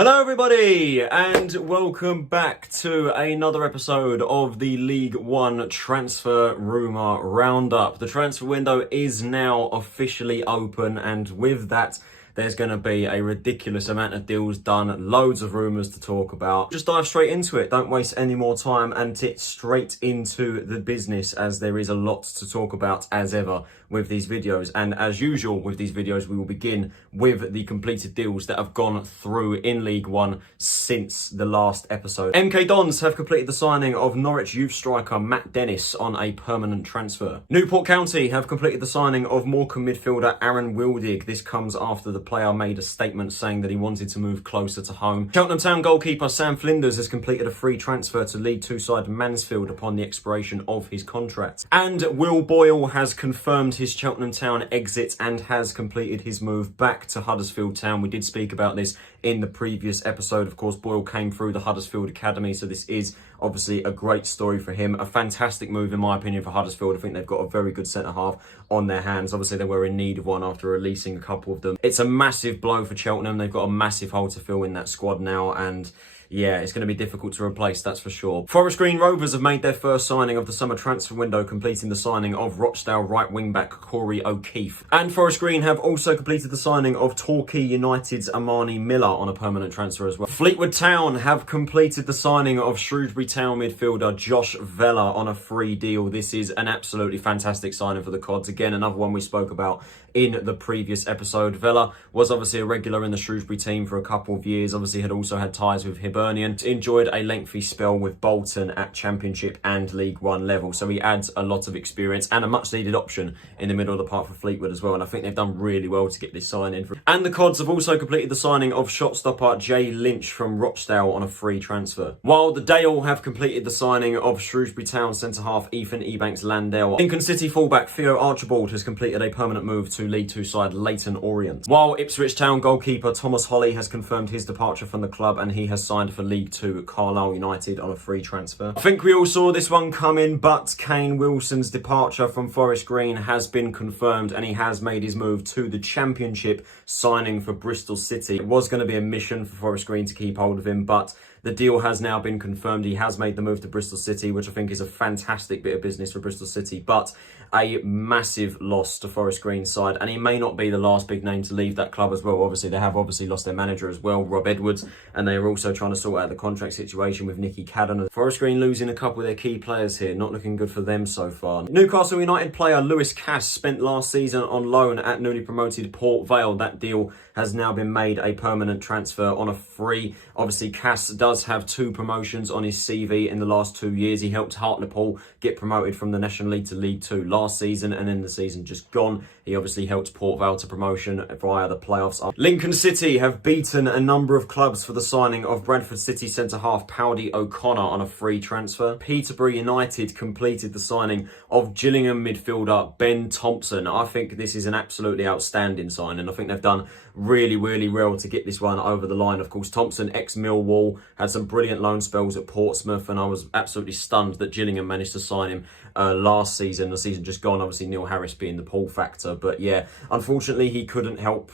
Hello everybody and welcome back to another episode of the League One Transfer Rumour Roundup. The transfer window is now officially open, and with that there's going to be a ridiculous amount of deals done, loads of rumours to talk about. Just dive straight into it, don't waste any more time and get straight into the business, as there is a lot to talk about as ever with these videos. And as usual with these videos, we will begin with the completed deals that have gone through in League One since the last episode. MK Dons have completed the signing of Norwich youth striker Matt Dennis on a permanent transfer. Newport County have completed the signing of Morecambe midfielder Aaron Wildig. This comes after the player made a statement saying that he wanted to move closer to home. Cheltenham Town goalkeeper Sam Flinders has completed a free transfer to League Two side Mansfield upon the expiration of his contract. And Will Boyle has confirmed his Cheltenham Town exit and has completed his move back to Huddersfield Town. We did speak about this in the previous episode. Of course, Boyle came through the Huddersfield Academy, so this is obviously a great story for him. A fantastic move, in my opinion, for Huddersfield. I think they've got a very good centre-half on their hands. Obviously, they were in need of one after releasing a couple of them. It's a massive blow for Cheltenham. They've got a massive hole to fill in that squad now, and yeah, it's going to be difficult to replace, that's for sure. Forest Green Rovers have made their first signing of the summer transfer window, completing the signing of Rochdale right wing-back Corey O'Keefe. And Forest Green have also completed the signing of Torquay United's Amani Miller on a permanent transfer as well. Fleetwood Town have completed the signing of Shrewsbury Town midfielder Josh Vella on a free deal. This is an absolutely fantastic signing for the Cods. Again, another one we spoke about in the previous episode. Vella was obviously a regular in the Shrewsbury team for a couple of years, obviously had also had ties with Hibernian, enjoyed a lengthy spell with Bolton at Championship and League One level, so he adds a lot of experience and a much needed option in the middle of the park for Fleetwood as well, and I think they've done really well to get this sign in. And the Cods have also completed the signing of shot stopper Jay Lynch from Rochdale on a free transfer, while the Dale have completed the signing of Shrewsbury Town centre-half Ethan Ebanks-Landale. Lincoln City fullback Theo Archibald has completed a permanent move to League Two side Leyton Orient, while Ipswich Town goalkeeper Thomas Holly has confirmed his departure from the club and he has signed for League Two Carlisle United on a free transfer. I think we all saw this one coming, but Kane Wilson's departure from Forest Green has been confirmed and he has made his move to the Championship, signing for Bristol City. It was going to be a mission for Forest Green to keep hold of him, but the deal has now been confirmed. He has made the move to Bristol City, which I think is a fantastic bit of business for Bristol City, but a massive loss to Forest Green's side, and he may not be the last big name to leave that club as well. Obviously, they have lost their manager as well, Rob Edwards, and they are also trying to sort out the contract situation with Nicky Cadden. Forest Green losing a couple of their key players here, not looking good for them so far. Newcastle United player Lewis Cass spent last season on loan at newly promoted Port Vale. That deal has now been made a permanent transfer on a free. Obviously, Cass does have 2 promotions on his CV in the last 2 years. He helped Hartlepool get promoted from the National League to League Two last season, and in the season just gone, he obviously helped Port Vale to promotion via the playoffs. Lincoln City have beaten a number of clubs for the signing of Bradford City centre-half Powdy O'Connor on a free transfer. Peterborough United completed the signing of Gillingham midfielder Ben Thompson. I think this is an absolutely outstanding signing. I think they've done really well to get this one over the line. Of course, Thompson, ex-Millwall, had some brilliant loan spells at Portsmouth, and I was absolutely stunned that Gillingham managed to sign him last season. The season just gone, obviously Neil Harris being the pull factor, but yeah, unfortunately he couldn't help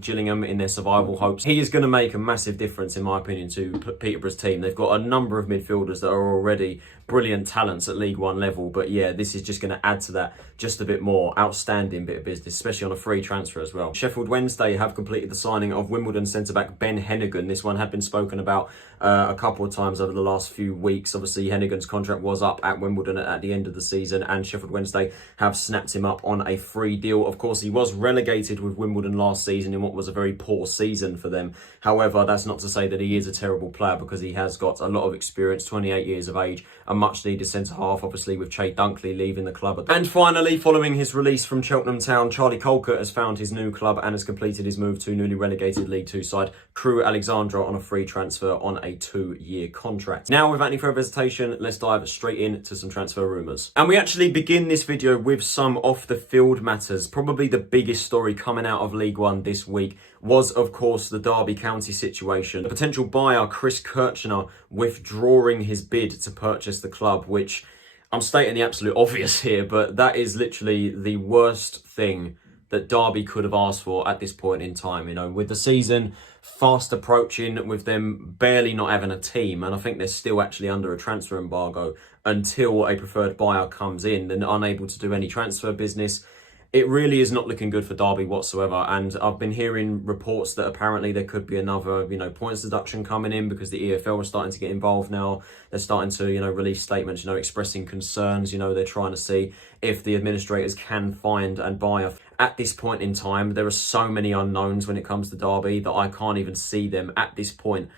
Gillingham in their survival hopes. He is going to make a massive difference, in my opinion, to Peterborough's team. They've got a number of midfielders that are already brilliant talents at League One level, but yeah, this is just going to add to that just a bit more. Outstanding bit of business, especially on a free transfer as well. Sheffield Wednesday have completed the signing of Wimbledon centre-back Ben Hennigan. This one had been spoken about a couple of times over the last few weeks. Obviously, Hennigan's contract was up at Wimbledon at the end of the season, and Sheffield Wednesday have snapped him up on a free deal. Of course, he was relegated with Wimbledon last season in what was a very poor season for them. However, that's not to say that he is a terrible player, because he has got a lot of experience, 28 years of age, a much needed centre-half, obviously with Che Dunkley leaving the club. And finally, following his release from Cheltenham Town, Charlie Colcott has found his new club and has completed his move to newly relegated League Two side Crewe Alexandra on a free transfer on a 2-year contract. Now, without any further hesitation, let's dive straight into some transfer rumours. And we actually begin this video with some off-the-field matters. Probably the biggest story coming out of League One this week was, of course, the Derby County situation. The potential buyer, Chris Kirchner, withdrawing his bid to purchase the club, which I'm stating the absolute obvious here, but that is literally the worst thing that Derby could have asked for at this point in time. You know, with the season fast approaching, with them barely not having a team, and I think they're still actually under a transfer embargo until a preferred buyer comes in. They're unable to do any transfer business. It really is not looking good for Derby whatsoever, and I've been hearing reports that apparently there could be another, points deduction coming in because the EFL are starting to get involved now. They're starting to, release statements, expressing concerns. They're trying to see if the administrators can find and buy. At this point in time, there are so many unknowns when it comes to Derby that I can't even see them at this point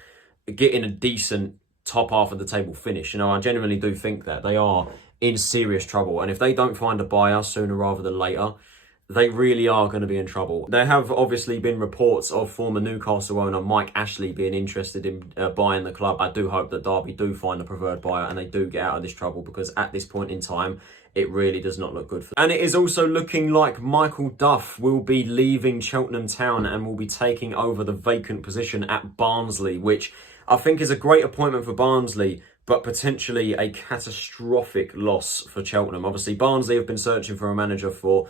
getting a decent top half of the table finish. I genuinely do think that they are in serious trouble, and if they don't find a buyer sooner rather than later, they really are going to be in trouble. There have obviously been reports of former Newcastle owner Mike Ashley being interested in buying the club. I do hope that Derby do find a preferred buyer and they do get out of this trouble, because at this point in time, it really does not look good for them. And it is also looking like Michael Duff will be leaving Cheltenham Town and will be taking over the vacant position at Barnsley, which I think is a great appointment for Barnsley, but potentially a catastrophic loss for Cheltenham. Obviously, Barnsley have been searching for a manager for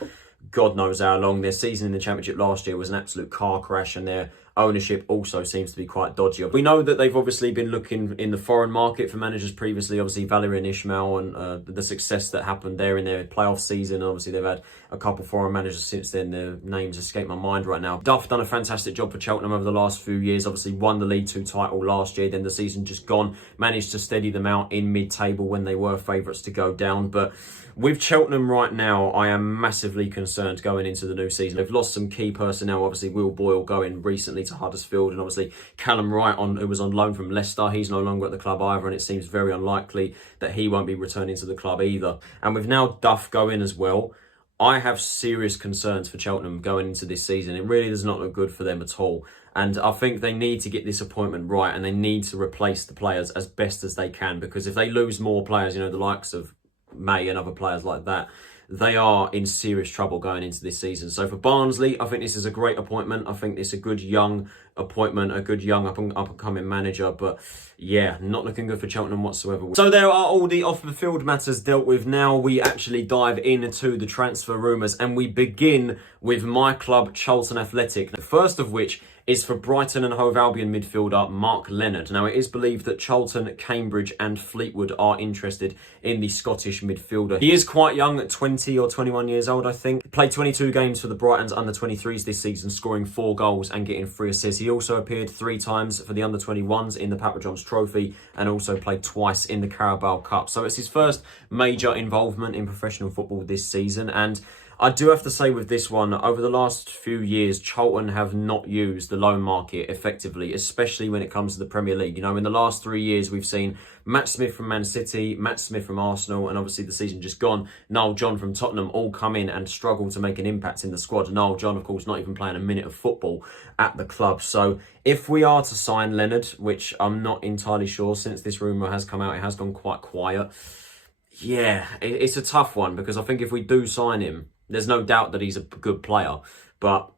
God knows how long. Their season in the Championship last year was an absolute car crash, and their ownership also seems to be quite dodgy. We know that they've obviously been looking in the foreign market for managers previously, obviously Valérien Ismaël and the success that happened there in their playoff season. Obviously they've had a couple foreign managers since then. Their names escape my mind right now. Duff done a fantastic job for Cheltenham over the last few years. Obviously won the League 2 title last year, then the season just gone, managed to steady them out in mid-table when they were favourites to go down. But with Cheltenham right now, I am massively concerned going into the new season. They've lost some key personnel. Obviously, Will Boyle going recently to Huddersfield, and obviously Callum Wright, who was on loan from Leicester. He's no longer at the club either, and it seems very unlikely that he won't be returning to the club either. And with now Duff going as well, I have serious concerns for Cheltenham going into this season. It really does not look good for them at all. And I think they need to get this appointment right, and they need to replace the players as best as they can, because if they lose more players, the likes of May and other players like that, they are in serious trouble going into this season. So for Barnsley, I think this is a great appointment. I think it's a good young appointment, a good young up-and-coming manager. But yeah, not looking good for Cheltenham whatsoever. So there are all the off-the-field matters dealt with. Now we actually dive into the transfer rumours, and we begin with my club, Charlton Athletic. The first of which is for Brighton and Hove Albion midfielder Mark Leonard. Now, it is believed that Charlton, Cambridge and Fleetwood are interested in the Scottish midfielder. He is quite young, at 20 or 21 years old, I think. Played 22 games for the Brighton's under-23s this season, scoring 4 goals and getting 3 assists. He also appeared 3 times for the under-21s in the Papa John's Trophy, and also played twice in the Carabao Cup. So it's his first major involvement in professional football this season, and I do have to say with this one, over the last few years, Charlton have not used the loan market effectively, especially when it comes to the Premier League. In the last 3 years, we've seen Matt Smith from Man City, Matt Smith from Arsenal, and obviously the season just gone, Noel John from Tottenham, all come in and struggle to make an impact in the squad. Noel John, of course, not even playing a minute of football at the club. So if we are to sign Leonard, which I'm not entirely sure, since this rumour has come out, it has gone quite quiet. Yeah, it's a tough one, because I think if we do sign him, there's no doubt that he's a good player, but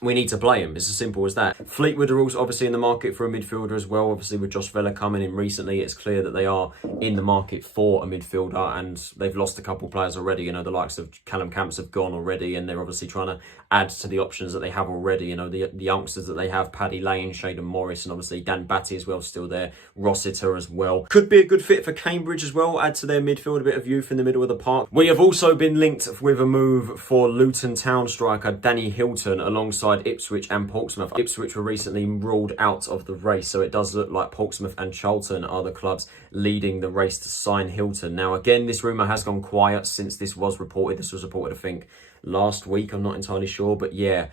we need to play him. It's as simple as that. Fleetwood are also obviously in the market for a midfielder as well. Obviously, with Josh Vela coming in recently, it's clear that they are in the market for a midfielder, and they've lost a couple of players already. The likes of Callum Camps have gone already, and they're obviously trying to add to the options that they have already. The youngsters that they have, Paddy Lane, Shaden Morris, and obviously Dan Batty as well, still there. Rossiter as well. Could be a good fit for Cambridge as well. Add to their midfield a bit of youth in the middle of the park. We have also been linked with a move for Luton Town striker Danny Hilton alongside Ipswich and Portsmouth. Ipswich were recently ruled out of the race, so it does look like Portsmouth and Charlton are the clubs leading the race to sign Hilton. Now, again, this rumour has gone quiet since this was reported. This was reported, I think, last week. I'm not entirely sure, but yeah.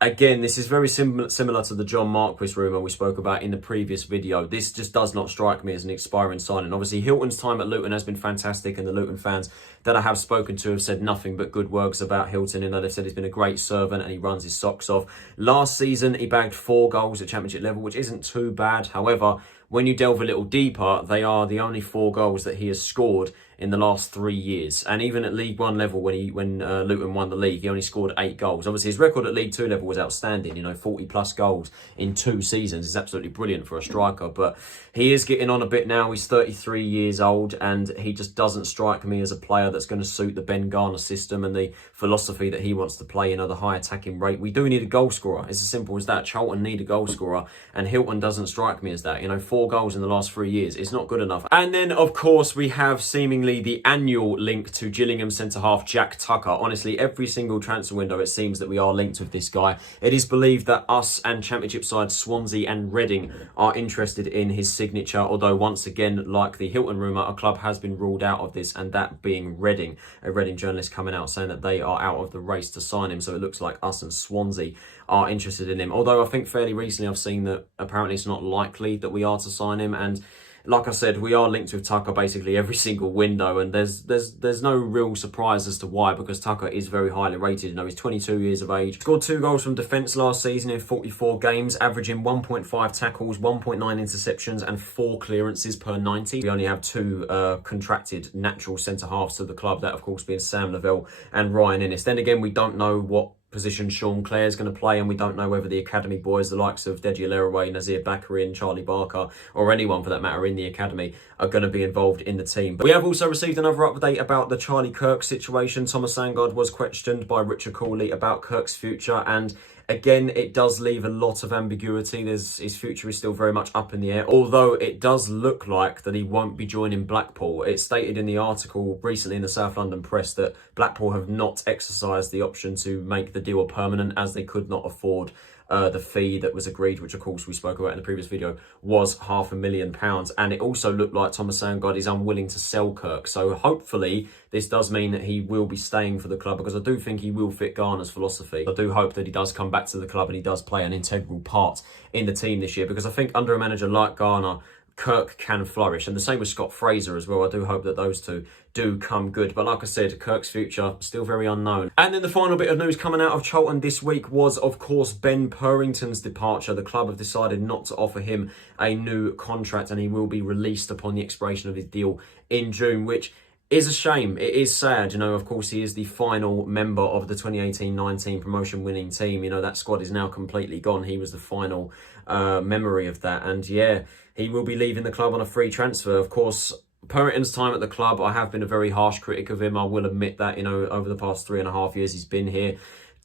Again, this is very similar to the John Marquis rumour we spoke about in the previous video. This just does not strike me as an expiring signing. Obviously, Hilton's time at Luton has been fantastic, and the Luton fans that I have spoken to have said nothing but good words about Hilton, and they've said he's been a great servant and he runs his socks off. Last season, he bagged 4 goals at Championship level, which isn't too bad. However, when you delve a little deeper, they are the only 4 goals that he has scored in the last 3 years. And even at League One level, when Luton won the league, he only scored 8 goals. Obviously, his record at League Two level was outstanding. 40 plus goals in 2 seasons is absolutely brilliant for a striker. But he is getting on a bit now. He's 33 years old, and he just doesn't strike me as a player that's going to suit the Ben Garner system and the philosophy that he wants to play, the high attacking rate. We do need a goal scorer. It's as simple as that. Charlton need a goal scorer, and Hilton doesn't strike me as that. 4 goals in the last 3 years is not good enough. And then, of course, we have seemingly the annual link to Gillingham centre-half Jack Tucker. Honestly, every single transfer window, it seems that we are linked with this guy. It is believed that us and Championship sides Swansea and Reading are interested in his signature, although once again, like the Hilton rumour, a club has been ruled out of this, and that being Reading. A Reading journalist coming out saying that they are out of the race to sign him, so it looks like us and Swansea are interested in him. Although I think fairly recently I've seen that apparently it's not likely that we are to sign him, and like I said, we are linked with Tucker basically every single window, and there's no real surprise as to why, because Tucker is very highly rated. He's 22 years of age, scored 2 goals from defence last season in 44 games, averaging 1.5 tackles, 1.9 interceptions, and 4 clearances per 90. We only have 2 contracted natural centre-halves to the club, that of course being Sam Lavelle and Ryan Innes. Then again, we don't know what position Sean Clare's going to play, and we don't know whether the academy boys, the likes of Deji Leraway, Nazir Bakary and Charlie Barker, or anyone for that matter in the academy, are going to be involved in the team. But we have also received another update about the Charlie Kirk situation. Thomas Sandgaard was questioned by Richard Cooley about Kirk's future, and again, it does leave a lot of ambiguity. His future is still very much up in the air, although it does look like that he won't be joining Blackpool. It's stated in the article recently in the South London Press that Blackpool have not exercised the option to make the deal permanent, as they could not afford the fee that was agreed, which of course we spoke about in the previous video, was £500,000. And it also looked like Thomas Sandgaard is unwilling to sell Kirk. So hopefully this does mean that he will be staying for the club, because I do think he will fit Garner's philosophy. I do hope that he does come back to the club and he does play an integral part in the team this year, because I think under a manager like Garner, Kirk can flourish, and the same with Scott Fraser as well. I do hope that those two do come good, but like I said, Kirk's future still very unknown. And then the final bit of news coming out of Charlton this week was, of course, Ben Purrington's departure. The club have decided not to offer him a new contract, and he will be released upon the expiration of his deal in June, which is a shame. It is sad. Of course, he is the final member of the 2018-19 promotion winning team. That squad is now completely gone. He was the final memory of that, and yeah, he will be leaving the club on a free transfer. Of course, Purrington's time at the club, I have been a very harsh critic of him. I will admit that, over the past 3.5 years he's been here.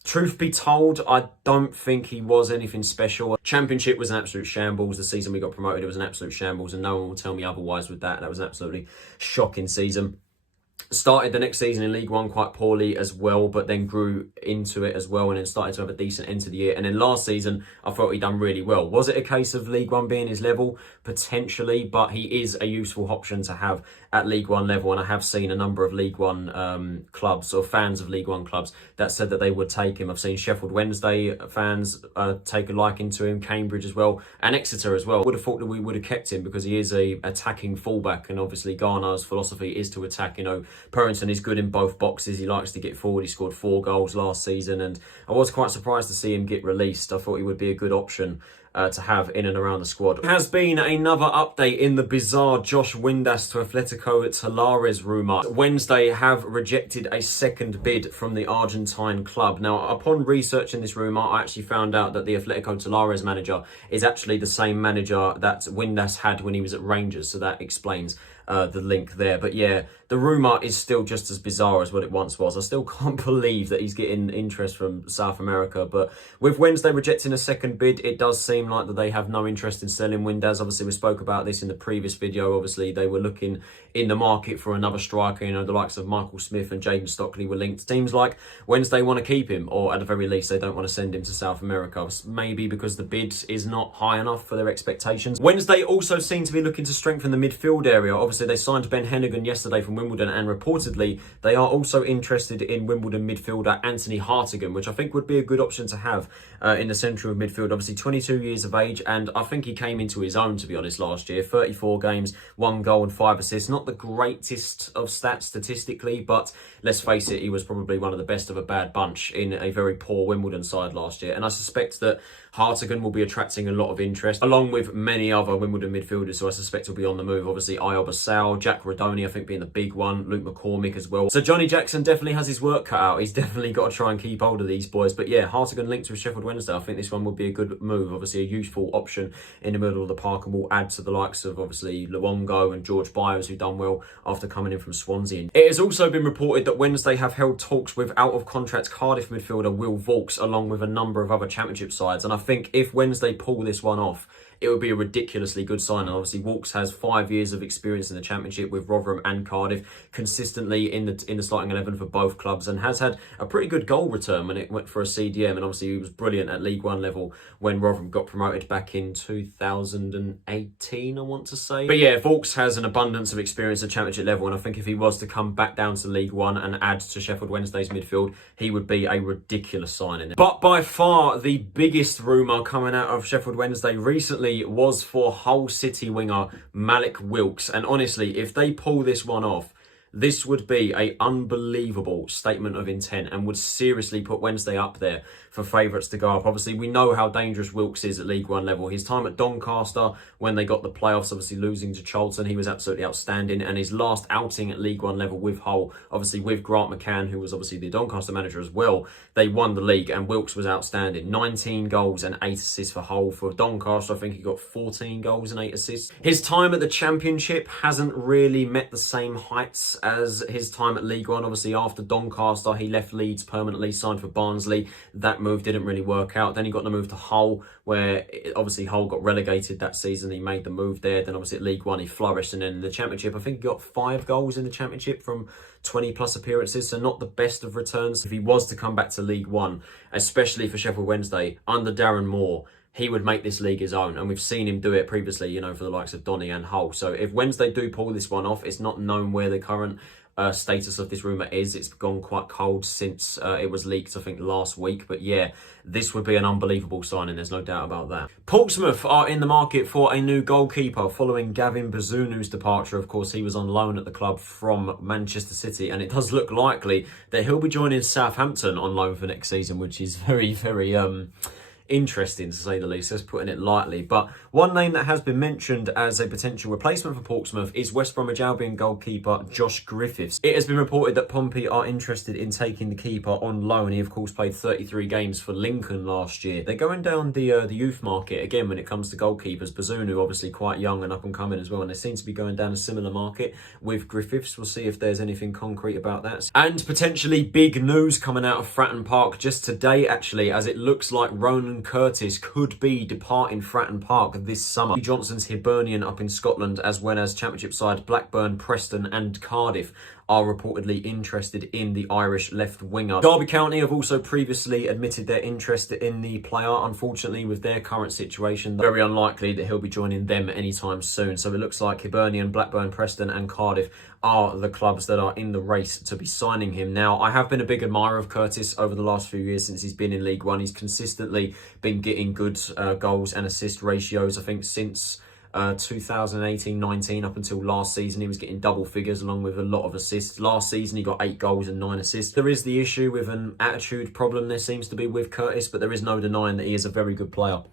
Truth be told, I don't think he was anything special. Championship was an absolute shambles. The season we got promoted, it was an absolute shambles, and no one will tell me otherwise with that. That was an absolutely shocking season. Started the next season in League One quite poorly as well, but then grew into it as well, and then started to have a decent end to the year. And then last season, I thought he'd done really well. Was it a case of League One being his level? Potentially, but he is a useful option to have at League One level, and I have seen a number of League One clubs, or fans of League One clubs, that said that they would take him. I've seen Sheffield Wednesday fans take a liking to him, Cambridge as well, and Exeter as well. Would have thought that we would have kept him, because he is a attacking fullback, and obviously Garner's philosophy is to attack. Purrington is good in both boxes. He likes to get forward. He scored 4 goals last season, and I was quite surprised to see him get released. I thought he would be a good option to have in and around the squad. There has been another update in the bizarre Josh Windass to Atletico Talares rumour. Wednesday have rejected a second bid from the Argentine club. Now, upon researching this rumour, I actually found out that the Atletico Talares manager is actually the same manager that Windass had when he was at Rangers, so that explains the link there. But yeah, the rumour is still just as bizarre as what it once was. I still can't believe that he's getting interest from South America. But with Wednesday rejecting a second bid, it does seem like that they have no interest in selling Windass. Obviously, we spoke about this in the previous video. Obviously, they were looking in the market for another striker. The likes of Michael Smith and Jaden Stockley were linked. Seems like Wednesday want to keep him, or at the very least, they don't want to send him to South America. Maybe because the bid is not high enough for their expectations. Wednesday also seem to be looking to strengthen the midfield area. Obviously, they signed Ben Hennigan yesterday from Wimbledon, and reportedly they are also interested in Wimbledon midfielder Anthony Hartigan, which I think would be a good option to have in the centre of midfield. Obviously 22 years of age, and I think he came into his own, to be honest, last year. 34 games, 1 goal and 5 assists. Not the greatest of stats statistically, but let's face it, he was probably one of the best of a bad bunch in a very poor Wimbledon side last year. And I suspect that Hartigan will be attracting a lot of interest, along with many other Wimbledon midfielders who I suspect will be on the move. Obviously, Io Basal, Jack Rodoni, I think being the big one, Luke McCormick as well. So Johnny Jackson definitely has his work cut out. He's definitely got to try and keep hold of these boys. But yeah, Hartigan linked with Sheffield Wednesday. I think this one would be a good move. Obviously, a useful option in the middle of the park, and will add to the likes of obviously Luongo and George Byers, who done well after coming in from Swansea. It has also been reported that Wednesday have held talks with out-of-contract Cardiff midfielder Will Vaulks, along with a number of other Championship sides. And I think if Wednesday pull this one off, it would be a ridiculously good sign. And obviously, Vaulks has 5 years of experience in the Championship with Rotherham and Cardiff, consistently in the starting 11 for both clubs, and has had a pretty good goal return when it went for a CDM. And obviously, he was brilliant at League One level when Rotherham got promoted back in 2018, I want to say. But yeah, Vaulks has an abundance of experience at Championship level, and I think if he was to come back down to League One and add to Sheffield Wednesday's midfield, he would be a ridiculous signing. But by far, the biggest rumour coming out of Sheffield Wednesday recently was for Hull City winger Malik Wilks. And honestly, if they pull this one off, this would be an unbelievable statement of intent and would seriously put Wednesday up there for favourites to go up. Obviously, we know how dangerous Wilks is at League One level. His time at Doncaster, when they got the playoffs, obviously losing to Charlton, he was absolutely outstanding. And his last outing at League One level with Hull, obviously with Grant McCann, who was obviously the Doncaster manager as well, they won the league, and Wilks was outstanding. 19 goals and 8 assists for Hull. For Doncaster, I think he got 14 goals and 8 assists. His time at the Championship hasn't really met the same heights as his time at League One. Obviously, after Doncaster, he left Leeds permanently, signed for Barnsley. That move didn't really work out. Then he got the move to Hull, where obviously Hull got relegated that season. He made the move there. Then obviously at League One, he flourished. And then in the Championship, I think he got 5 goals in the Championship from 20 plus appearances. So not the best of returns. If he was to come back to League One, especially for Sheffield Wednesday, under Darren Moore, he would make this league his own. And we've seen him do it previously, you know, for the likes of Donny and Hull. So if Wednesday do pull this one off, it's not known where the current status of this rumour is. It's gone quite cold since it was leaked, I think, last week. But yeah, this would be an unbelievable signing. There's no doubt about that. Portsmouth are in the market for a new goalkeeper following Gavin Bazunu's departure. Of course, he was on loan at the club from Manchester City, and it does look likely that he'll be joining Southampton on loan for next season, which is very, very interesting to say the least, just putting it lightly. But one name that has been mentioned as a potential replacement for Portsmouth is West Bromwich Albion goalkeeper Josh Griffiths. It has been reported that Pompey are interested in taking the keeper on loan. He of course played 33 games for Lincoln last year. They're going down the youth market again when it comes to goalkeepers. Bazunu obviously quite young and up and coming as well, and they seem to be going down a similar market with Griffiths. We'll see if there's anything concrete about that. And potentially big news coming out of Fratton Park just today actually, as it looks like Ronan Curtis could be departing Fratton Park this summer. Johnson's Hibernian up in Scotland, as well as Championship side Blackburn, Preston and Cardiff are reportedly interested in the Irish left winger. Derby County have also previously admitted their interest in the player. Unfortunately, with their current situation, very unlikely that he'll be joining them anytime soon. So it looks like Hibernian, Blackburn, Preston and Cardiff are the clubs that are in the race to be signing him. Now, I have been a big admirer of Curtis over the last few years since he's been in League One. He's consistently been getting good goals and assist ratios. I think since 2018-19 up until last season, he was getting double figures along with a lot of assists. Last season, he got 8 goals and 9 assists. There is the issue with an attitude problem there seems to be with Curtis, but there is no denying that he is a very good player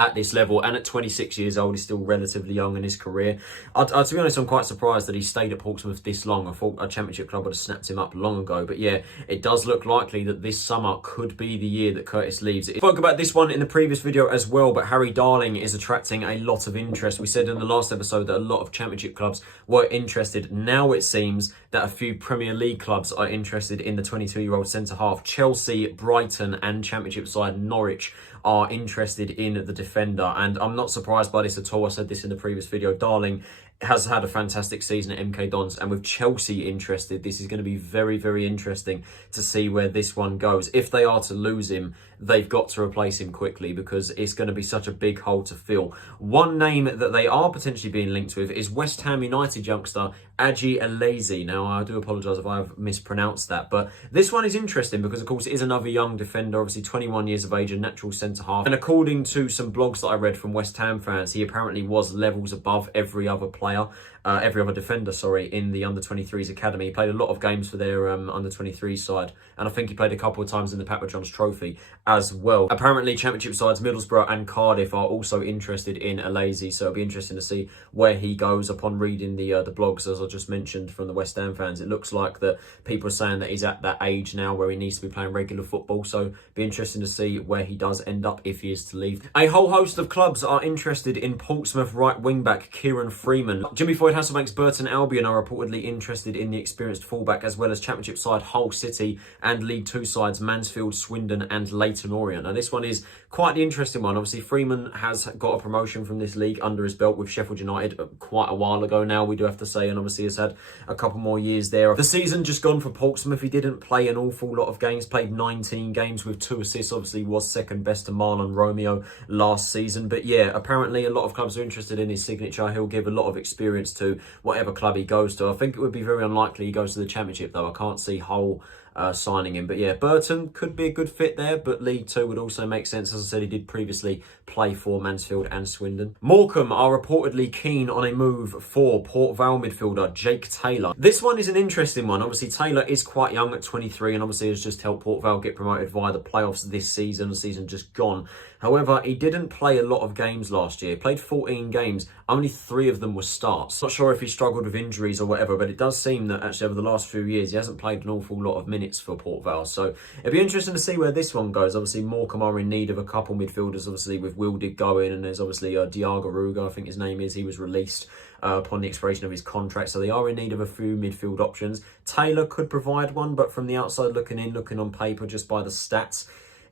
at this level, and at 26 years old, he's still relatively young in his career. To be honest, I'm quite surprised that he stayed at Portsmouth this long. I thought a Championship club would have snapped him up long ago, but yeah, it does look likely that this summer could be the year that Curtis leaves. I spoke about this one in the previous video as well, but Harry Darling is attracting a lot of interest. We said in the last episode that a lot of Championship clubs were interested. Now it seems that a few Premier League clubs are interested in the 22-year-old centre-half. Chelsea, Brighton and Championship side Norwich are interested in the defender, and I'm not surprised by this at all. I said this in the previous video. Darling has had a fantastic season at MK Dons, and with Chelsea interested, this is going to be very, very interesting to see where this one goes. If they are to lose him, they've got to replace him quickly because it's going to be such a big hole to fill. One name that they are potentially being linked with is West Ham United youngster Aji Alazi. Now, I do apologise if I have mispronounced that, but this one is interesting because, of course, it is another young defender, obviously 21 years of age, a natural centre-half. And according to some blogs that I read from West Ham fans, he apparently was levels above every other player player, every other defender, sorry, in the under-23s academy. He played a lot of games for their under-23 side, and I think he played a couple of times in the Papa John's Trophy as well. Apparently, Championship sides Middlesbrough and Cardiff are also interested in Alazy, so it'll be interesting to see where he goes. Upon reading the blogs, as I just mentioned, from the West Ham fans, it looks like that people are saying that he's at that age now where he needs to be playing regular football, so be interesting to see where he does end up if he is to leave. A whole host of clubs are interested in Portsmouth right wing-back Kieran Freeman. Jimmy Floyd Hasselbank's Burton Albion are reportedly interested in the experienced fullback, as well as Championship side Hull City and League Two sides Mansfield, Swindon and Leyton Orient. Now this one is quite the interesting one. Obviously Freeman has got a promotion from this league under his belt with Sheffield United quite a while ago now, we do have to say, and obviously has had a couple more years there. The season just gone for Portsmouth, he didn't play an awful lot of games, played 19 games with 2 assists, obviously was second best to Marlon Romeo last season. But yeah, apparently a lot of clubs are interested in his signature. He'll give a lot of experience to whatever club he goes to. I think it would be very unlikely he goes to the Championship though. I can't see Hull signing him. But yeah, Burton could be a good fit there, but League Two would also make sense. As I said, he did previously play for Mansfield and Swindon. Morecambe are reportedly keen on a move for Port Vale midfielder Jake Taylor. This one is an interesting one. Obviously, Taylor is quite young at 23 and obviously has just helped Port Vale get promoted via the playoffs this season, the season just gone. However, he didn't play a lot of games last year. He played 14 games, only 3 of them were starts. Not sure if he struggled with injuries or whatever, but it does seem that actually over the last few years, he hasn't played an awful lot of minutes for Port Vale. So it'd be interesting to see where this one goes. Obviously, Morecambe are in need of a couple midfielders, obviously with Wildig going, and there's obviously Diago Ruga, I think his name is. He was released upon the expiration of his contract, so they are in need of a few midfield options. Taylor could provide one, but from the outside looking in, looking on paper, just by the stats,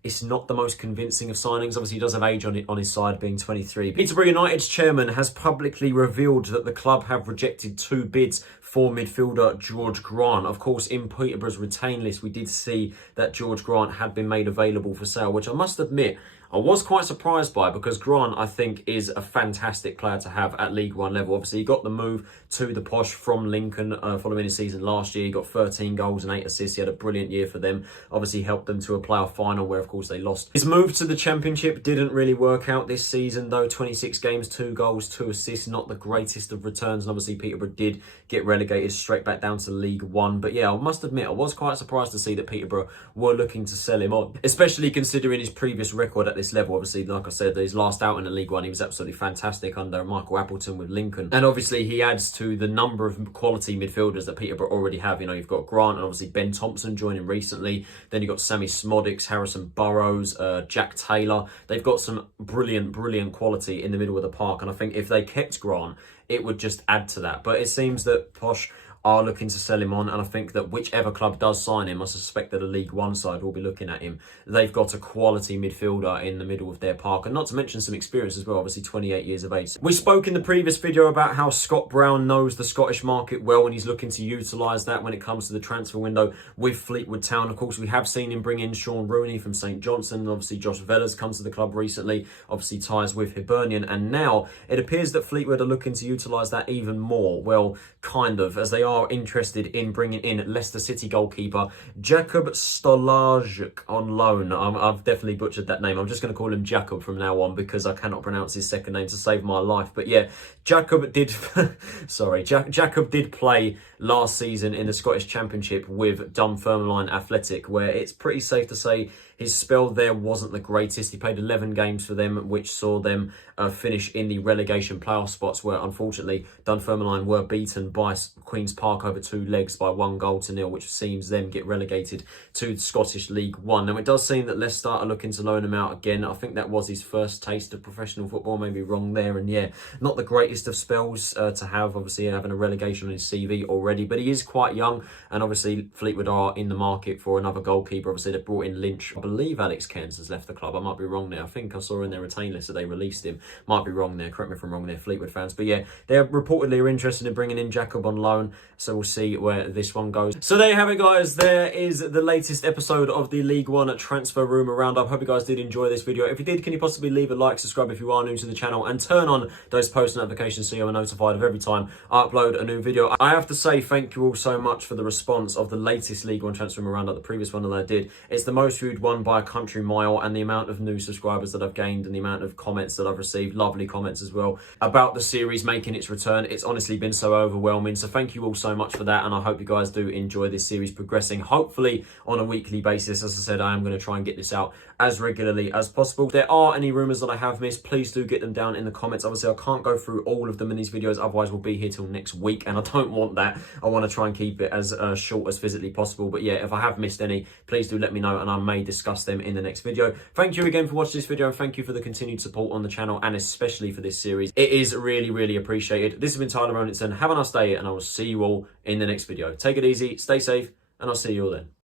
it's not the most convincing of signings. Obviously, he does have age on his side, being 23. Peterborough United's chairman has publicly revealed that the club have rejected 2 bids for midfielder George Grant. Of course, in Peterborough's retain list, we did see that George Grant had been made available for sale, which I must admit, I was quite surprised by, because Grant, I think, is a fantastic player to have at League One level. Obviously, he got the move to the Posh from Lincoln following his season last year. He got 13 goals and 8 assists. He had a brilliant year for them. Obviously, helped them to a playoff final where, of course, they lost. His move to the Championship didn't really work out this season, though. 26 games, 2 goals, 2 assists. Not the greatest of returns. And obviously, Peterborough did get relegated straight back down to League One. But yeah, I must admit, I was quite surprised to see that Peterborough were looking to sell him on, especially considering his previous record at this level. Obviously, like I said, his last out in the League One, he was absolutely fantastic under Michael Appleton with Lincoln. And obviously, he adds to the number of quality midfielders that Peterborough already have. You know, you've got Grant and obviously Ben Thompson joining recently. Then you've got Sammy Smodics, Harrison Burrows, Jack Taylor. They've got some brilliant quality in the middle of the park. And I think if they kept Grant, it would just add to that. But it seems that Posh are looking to sell him on, and I think that whichever club does sign him, I suspect that a League One side will be looking at him. They've got a quality midfielder in the middle of their park, and not to mention some experience as well, obviously 28 years of age. We spoke in the previous video about how Scott Brown knows the Scottish market well, and he's looking to utilise that when it comes to the transfer window with Fleetwood Town. Of course, we have seen him bring in Sean Rooney from St Johnstone, and obviously Josh Vella's come to the club recently, obviously ties with Hibernian, and now it appears that Fleetwood are looking to utilise that even more. Well, kind of, as they are interested in bringing in Leicester City goalkeeper Jakub Stolajic on loan. I've definitely butchered that name. I'm just going to call him Jakub from now on because I cannot pronounce his second name to save my life. But yeah, Jakub did Jakub did play last season in the Scottish Championship with Dunfermline Athletic, where it's pretty safe to say his spell there wasn't the greatest. He played 11 games for them, which saw them finish in the relegation playoff spots, where unfortunately Dunfermline were beaten by Queen's Park over 2 legs by 1-0, which seems them get relegated to the Scottish League One. Now, it does seem that Leicester are looking to loan him out again. I think that was his first taste of professional football, maybe wrong there. And yeah, not the greatest of spells to have, obviously having a relegation on his CV already, but he is quite young, and obviously Fleetwood are in the market for another goalkeeper. Obviously they've brought in Lynch. I believe Alex Cairns has left the club. I might be wrong there. I think I saw in their retain list that they released him. Might be wrong there. Correct me if I'm wrong there, Fleetwood fans. But yeah, they're reportedly are interested in bringing in Jakub on loan. So we'll see where this one goes. So there you have it, guys. There is the latest episode of the League One Transfer Rumour Roundup. Hope you guys did enjoy this video. If you did, can you possibly leave a like, subscribe if you are new to the channel, and turn on those post notifications so you are notified of every time I upload a new video. I have to say thank you all so much for the response of the latest League One Transfer Rumour Roundup, the previous one that I did. It's the most viewed one won by a country mile, and the amount of new subscribers that I've gained and the amount of comments that I've received, lovely comments as well, about the series making its return. It's honestly been so overwhelming. So thank you all so much for that. And I hope you guys do enjoy this series progressing, hopefully on a weekly basis. As I said, I am going to try and get this out as regularly as possible. If there are any rumours that I have missed, please do get them down in the comments. Obviously, I can't go through all of them in these videos, otherwise we'll be here till next week, and I don't want that. I want to try and keep it as short as physically possible. But yeah, if I have missed any, please do let me know, and I may discuss them in the next video. Thank you again for watching this video, and thank you for the continued support on the channel, and especially for this series. It is really, really appreciated. This has been Tyler Roninson. Have a nice day, and I will see you all in the next video. Take it easy, stay safe, and I'll see you all then.